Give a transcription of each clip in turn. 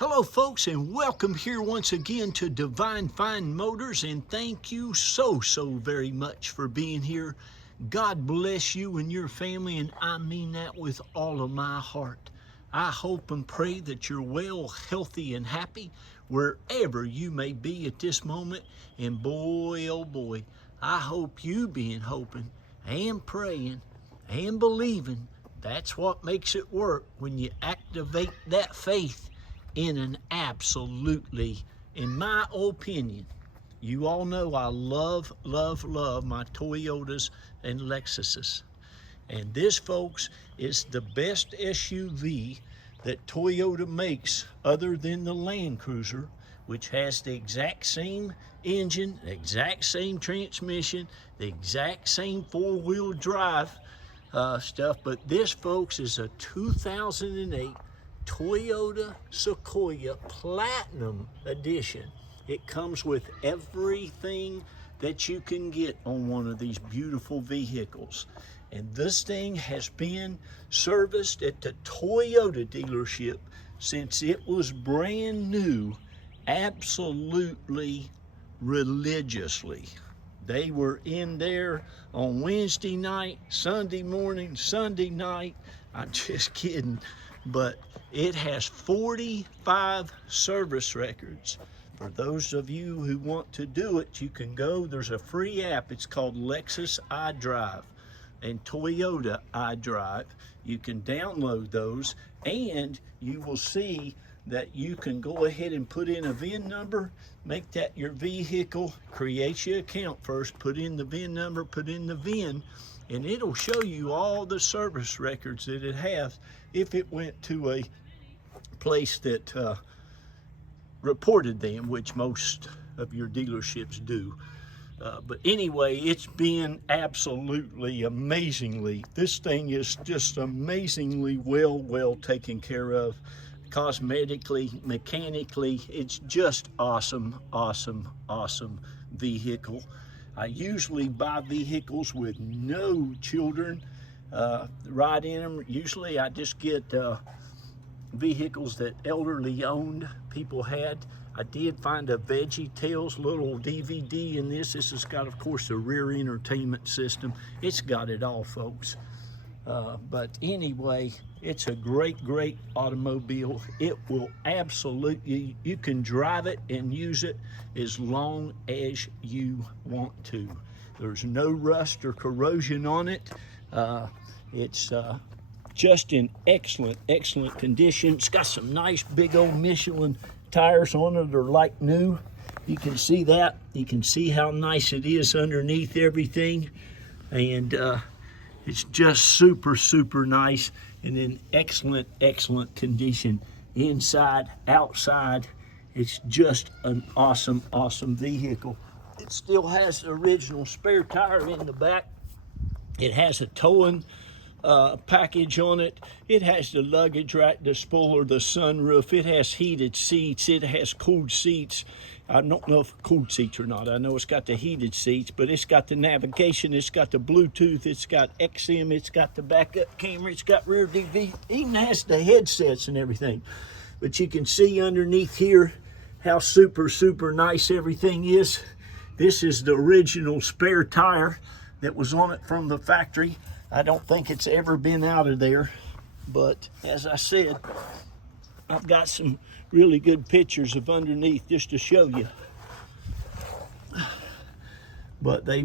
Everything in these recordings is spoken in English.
Hello folks, and welcome here once again to Divine Fine Motors, and thank you so very much for being here. God bless you and your family, and I mean that with all of my heart. I hope and pray that you're well, healthy, and happy wherever you may be at this moment. And boy, oh boy, I hope you being hoping and praying and believing. That's what makes it work when you activate that faith in an absolutely, in my opinion. You all know I love my Toyotas and Lexuses. And this, folks, is the best SUV that Toyota makes other than the Land Cruiser, which has the exact same engine, the exact same transmission, the exact same four-wheel drive stuff. But this, folks, is a 2008 Toyota Sequoia Platinum Edition. It comes with everything that you can get on one of these beautiful vehicles. And this thing has been serviced at the Toyota dealership since it was brand new, absolutely religiously. They were in there on Wednesday night, Sunday morning, Sunday night. I'm just kidding. But it has 45 service records. For those of you who want to do it, you can go. There's a free app. It's called Lexus iDrive and Toyota iDrive. You can download those, and you will see that you can go ahead and put in a VIN number, make that your vehicle, create your account first, put in the VIN number, put in the VIN, and it'll show you all the service records that it has if it went to a place that reported them, which most of your dealerships do. But anyway, it's been absolutely amazingly, this thing is just amazingly well taken care of. Cosmetically, mechanically, it's just awesome vehicle. I usually buy vehicles with no children ride in them. Usually I just get vehicles that elderly owned people had. I did find a Veggie Tales little DVD in this. This has got, of course, a rear entertainment system. It's got it all, folks. But anyway, it's a great automobile. It will absolutely, you can drive it and use it as long as you want to. There's no rust or corrosion on it. It's just in excellent condition. It's got some nice big old Michelin tires on it. They're like new. You can see that. You can see how nice it is underneath everything. And it's just super nice and in excellent condition. Inside, outside, it's just an awesome vehicle. It still has the original spare tire in the back. It has a towing package on it. It has the luggage rack, the spoiler, the sunroof. It has heated seats. It has cooled seats. I don't know if cooled seats or not. I know it's got the heated seats, but it's got the navigation. It's got the Bluetooth. It's got XM. It's got the backup camera. It's got rear DV. Even has the headsets and everything. But you can see underneath here how super nice everything is. This is the original spare tire that was on it from the factory. I don't think it's ever been out of there, but as I said, I've got some really good pictures of underneath just to show you. But they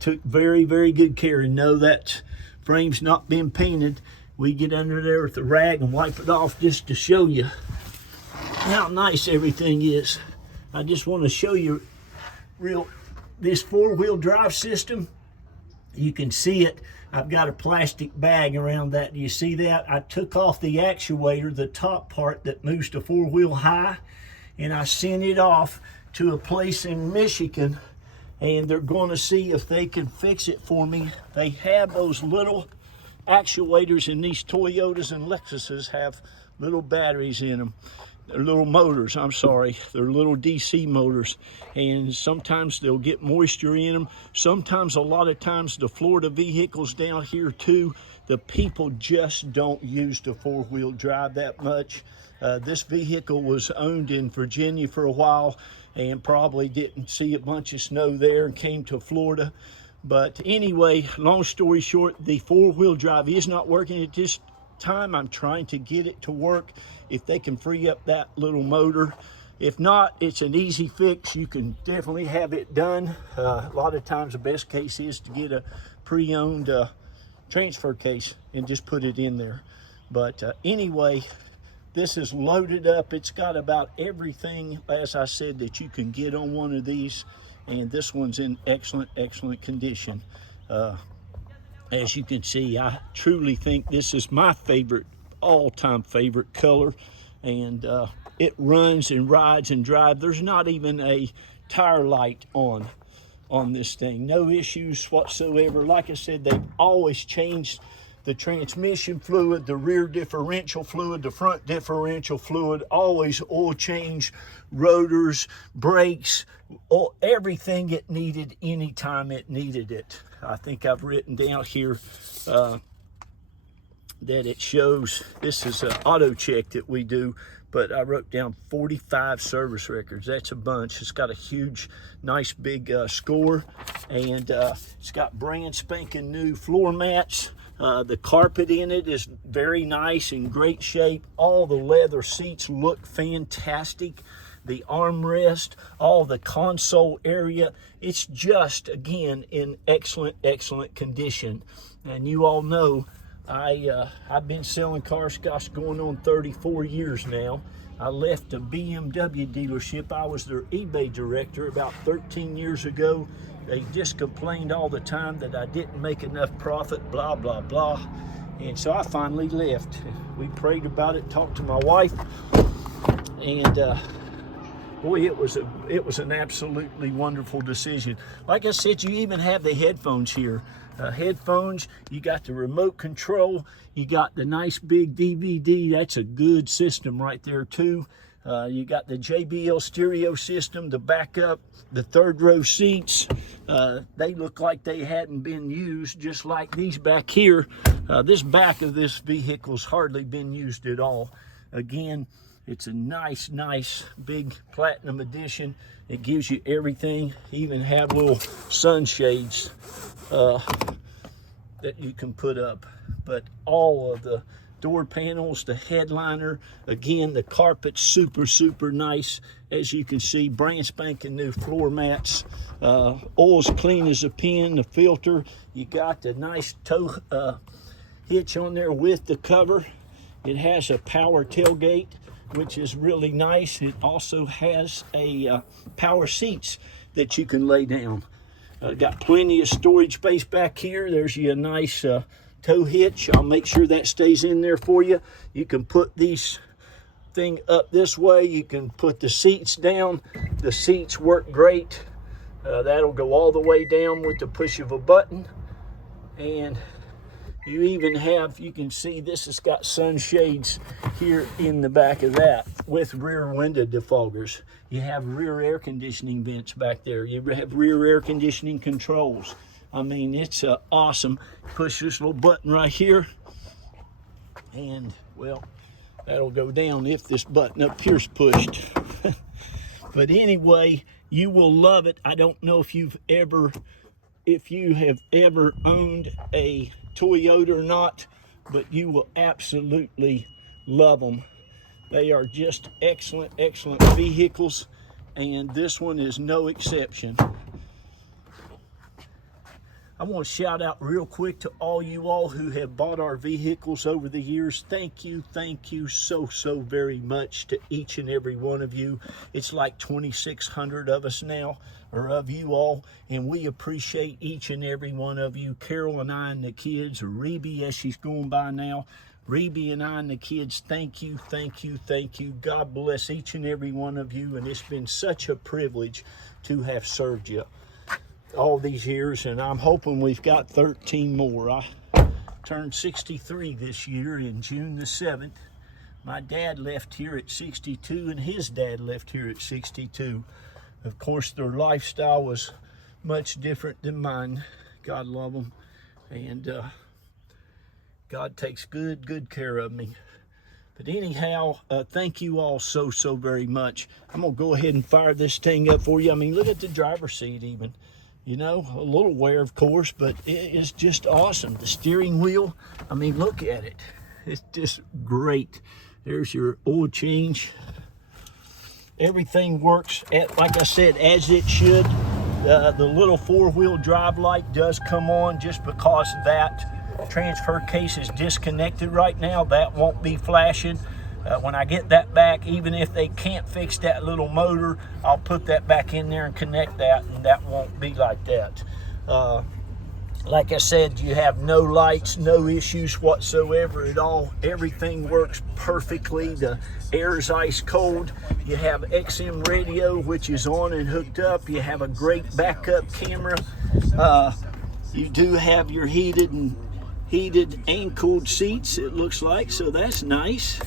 took very good care, and know that frame's not been painted. We get under there with the rag and wipe it off just to show you how nice everything is. I just want to show you this four-wheel drive system. You can see it. I've got a plastic bag around that. Do you see that? I took off the actuator, the top part that moves the four-wheel high, and I sent it off to a place in Michigan, and they're going to see if they can fix it for me. They have those little actuators, in these Toyotas and Lexuses have little batteries in them. They're little motors, I'm sorry. They're little DC motors, and sometimes they'll get moisture in them. Sometimes, a lot of times, the Florida vehicles down here too, the people just don't use the four-wheel drive that much. This vehicle was owned in Virginia for a while and probably didn't see a bunch of snow there and came to Florida. But anyway, long story short, the four-wheel drive is not working at this time. I'm trying to get it to work if they can free up that little motor. If not, it's an easy fix. You can definitely have it done. A lot of times the best case is to get a pre-owned transfer case and just put it in there. But anyway, this is loaded up. It's got about everything, as I said, that you can get on one of these. And this one's in excellent condition. As you can see, I truly think this is my favorite, all-time favorite color. And it runs and rides and drives. There's not even a tire light on this thing. No issues whatsoever. Like I said, they've always changed the transmission fluid, the rear differential fluid, the front differential fluid, always oil change, rotors, brakes, everything it needed anytime it needed it. I think I've written down here that it shows, this is an auto check that we do, but I wrote down 45 service records. That's a bunch. It's got a huge, nice big score, and it's got brand spanking new floor mats. The carpet in it is very nice and great shape. All the leather seats look fantastic. The armrest, all the console area, it's just, again, in excellent condition. And you all know I've been selling cars, gosh, going on 34 years now. I left a BMW dealership. I was their eBay director about 13 years ago. They just complained all the time that I didn't make enough profit, blah, blah, blah. And so I finally left. We prayed about it, talked to my wife, and boy, it was an absolutely wonderful decision. Like I said, you even have the headphones here. Headphones, you got the remote control, you got the nice big DVD. That's a good system right there too. You got the JBL stereo system, the backup, the third row seats. They look like they hadn't been used, just like these back here. This back of this vehicle's hardly been used at all. Again, it's a nice big platinum edition. It gives you everything. Even have little sunshades that you can put up. But all of the door panels, the headliner, again, the carpet's super nice. As you can see, brand spanking new floor mats. Oil's clean as a pin, the filter. You got the nice tow hitch on there with the cover. It has a power tailgate, which is really nice. It also has a power seats that you can lay down. Got plenty of storage space back here. There's you a nice tow hitch. I'll make sure that stays in there for you. You can put these thing up this way. You can put the seats down. The seats work great. That'll go all the way down with the push of a button. And you even have, you can see this has got sunshades here in the back of that with rear window defoggers. You have rear air conditioning vents back there. You have rear air conditioning controls. I mean, it's awesome. Push this little button right here, and well, that'll go down if this button up here's pushed. But anyway, you will love it. I don't know if you have ever owned a Toyota or not, but you will absolutely love them. They are just excellent vehicles, and this one is no exception. I want to shout out real quick to all you all who have bought our vehicles over the years. Thank you so very much to each and every one of you. It's like 2,600 of us now, or of you all, and we appreciate each and every one of you. Carol and I and the kids, or Reby as she's going by now, Reby and I and the kids, thank you. God bless each and every one of you, and it's been such a privilege to have served you all these years, and I'm hoping we've got 13 more. I turned 63 this year in June the 7th. My dad left here at 62, and his dad left here at 62. Of course, their lifestyle was much different than mine. God love them. And God takes good care of me. But anyhow, thank you all so very much. I'm gonna go ahead and fire this thing up for you. I mean, look at the driver's seat even. You know, a little wear, of course, but it is just awesome. The steering wheel, I mean, look at it. It's just great. There's your oil change. Everything works, like I said, as it should. The little four-wheel drive light does come on just because that transfer case is disconnected right now. That won't be flashing. When I get that back, even if they can't fix that little motor, I'll put that back in there and connect that, and that won't be like that. Like I said, you have no lights, no issues whatsoever at all. Everything works perfectly. The air is ice cold. You have XM radio, which is on and hooked up. You have a great backup camera. You do have your heated and cooled seats, it looks like, so that's nice.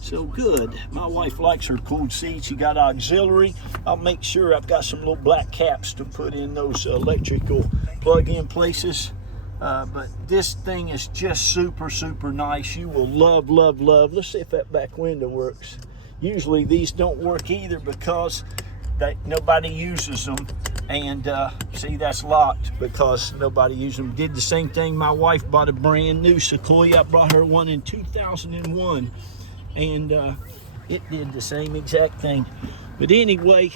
So good. My wife likes her cooled seats. You got auxiliary. I'll make sure I've got some little black caps to put in those electrical plug-in places. But this thing is just super nice. You will love. Let's see if that back window works. Usually these don't work either because nobody uses them. And see, that's locked because nobody uses them. Did the same thing. My wife bought a brand new Sequoia. I brought her one in 2001. And it did the same exact thing. But anyway,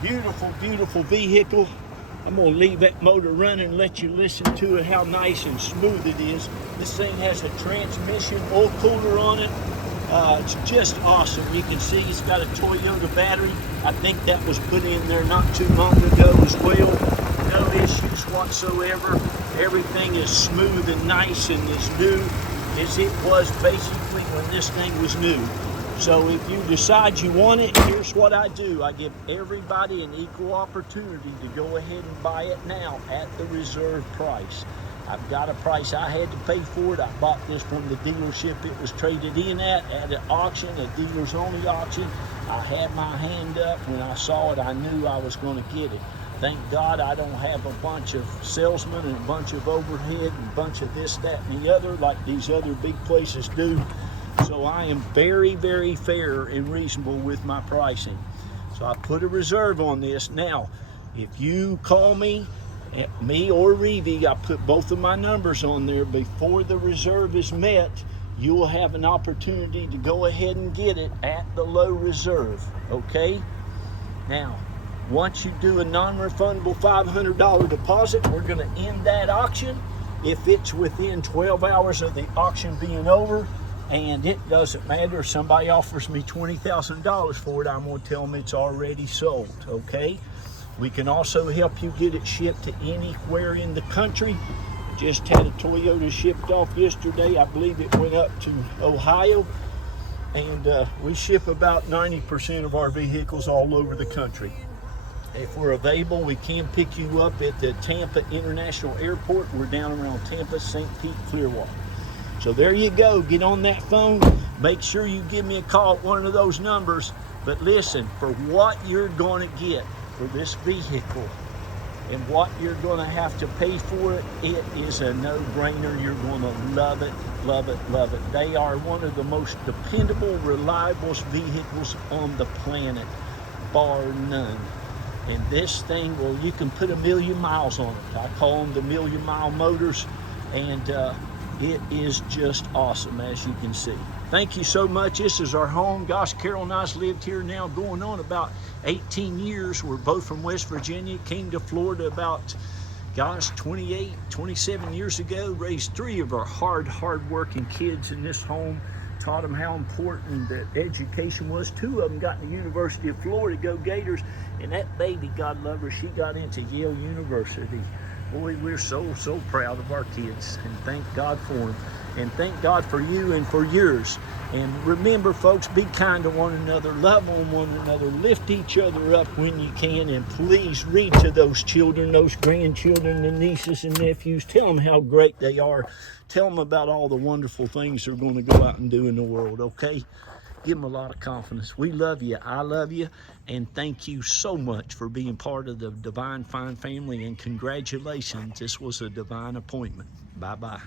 beautiful vehicle. I'm gonna leave that motor running and let you listen to it, how nice and smooth it is. This thing has a transmission oil cooler on it. It's just awesome. You can see it's got a Toyota battery. I think that was put in there not too long ago as well. No issues whatsoever. Everything is smooth and nice and as new as it was basically when this thing was new. So if you decide you want it, here's what I do. I give everybody an equal opportunity to go ahead and buy it now at the reserve price. I've got a price I had to pay for it. I bought this from the dealership it was traded in at an auction, a dealers only auction. I had my hand up. When I saw it, I knew I was going to get it. Thank God I don't have a bunch of salesmen and a bunch of overhead and a bunch of this, that, and the other like these other big places do. So I am very fair and reasonable with my pricing. So I put a reserve on this. Now, if you call me or Reevy, I put both of my numbers on there before the reserve is met, you will have an opportunity to go ahead and get it at the low reserve, okay? Now, once you do a non-refundable $500 deposit, we're going to end that auction. If it's within 12 hours of the auction being over, and it doesn't matter if somebody offers me $20,000 for it, I'm going to tell them it's already sold, okay? We can also help you get it shipped to anywhere in the country. Just had a Toyota shipped off yesterday. I believe it went up to Ohio. And we ship about 90% of our vehicles all over the country. If we're available, we can pick you up at the Tampa International Airport. We're down around Tampa, St. Pete, Clearwater. So there you go. Get on that phone. Make sure you give me a call at one of those numbers. But listen, for what you're going to get for this vehicle and what you're going to have to pay for it, it is a no-brainer. You're going to love it. They are one of the most dependable, reliable vehicles on the planet, bar none. And this thing, well, you can put 1,000,000 miles on it. I call them the 1,000,000-mile motors, and it is just awesome, as you can see. Thank you so much. This is our home. Gosh, Carol and I's lived here now going on about 18 years. We're both from West Virginia. Came to Florida about, gosh, 28, 27 years ago. Raised 3 of our hard-working kids in this home. Taught them how important that education was. 2 of them got to the University of Florida, go Gators. And that baby, God love her, she got into Yale University. Boy, we're so proud of our kids, and thank God for them. And thank God for you and for yours. And remember, folks, be kind to one another, love on one another, lift each other up when you can, and please read to those children, those grandchildren, the nieces and nephews. Tell them how great they are. Tell them about all the wonderful things they're going to go out and do in the world, okay? Give them a lot of confidence. We love you. I love you. And thank you so much for being part of the Divine Fine family. And congratulations. This was a divine appointment. Bye-bye.